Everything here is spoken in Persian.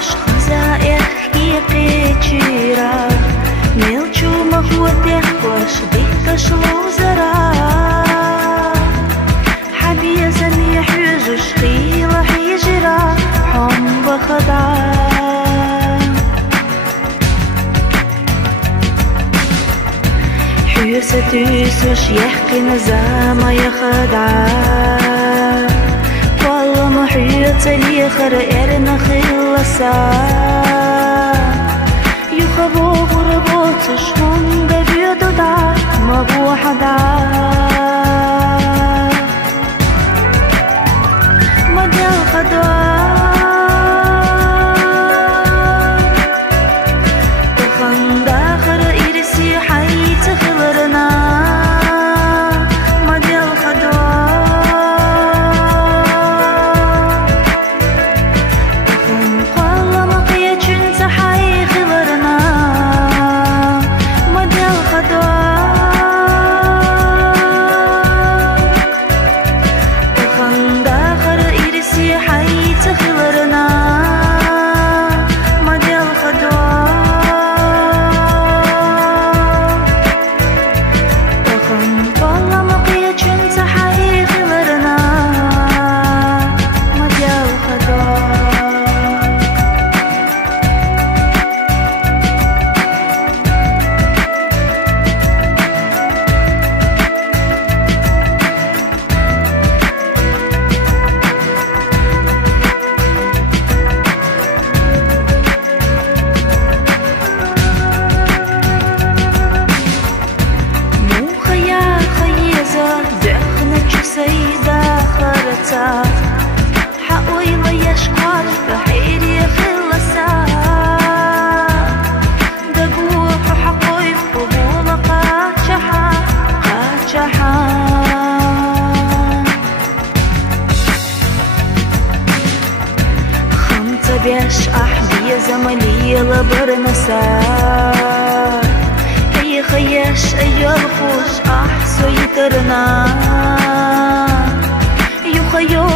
خوش خزائر حقيقي تشيرا ملچو مخوته خوش ديتش لوزرا حبي زني حجوش خيلة حيجرا حم بخدع حيوستوسش يحكي نزامة يخدع والله محيط اليخر إرنا خلصا يخبو بربوتش هم ببيضو دا مبوح دا مدى الخدوة تخن داخر إرسي حي تخلرنا مدى الخدوة تخن قال مقيا جنت حي خلرنا مدى الخدوة تخن داخر إرسي حي تخلرنا مدى الخدوة تخن قال مقيا جنت حي خلرنا مدى الخدوة مو خيا خيزة دخنك سيدة خرتا حقوي ليشقار بحيري خلصا دقوق حقوي قبول قاچحا خمسة بيش أحبي زملي لبرنسا أي خيش أي الفوش أحسو يترنا يخيو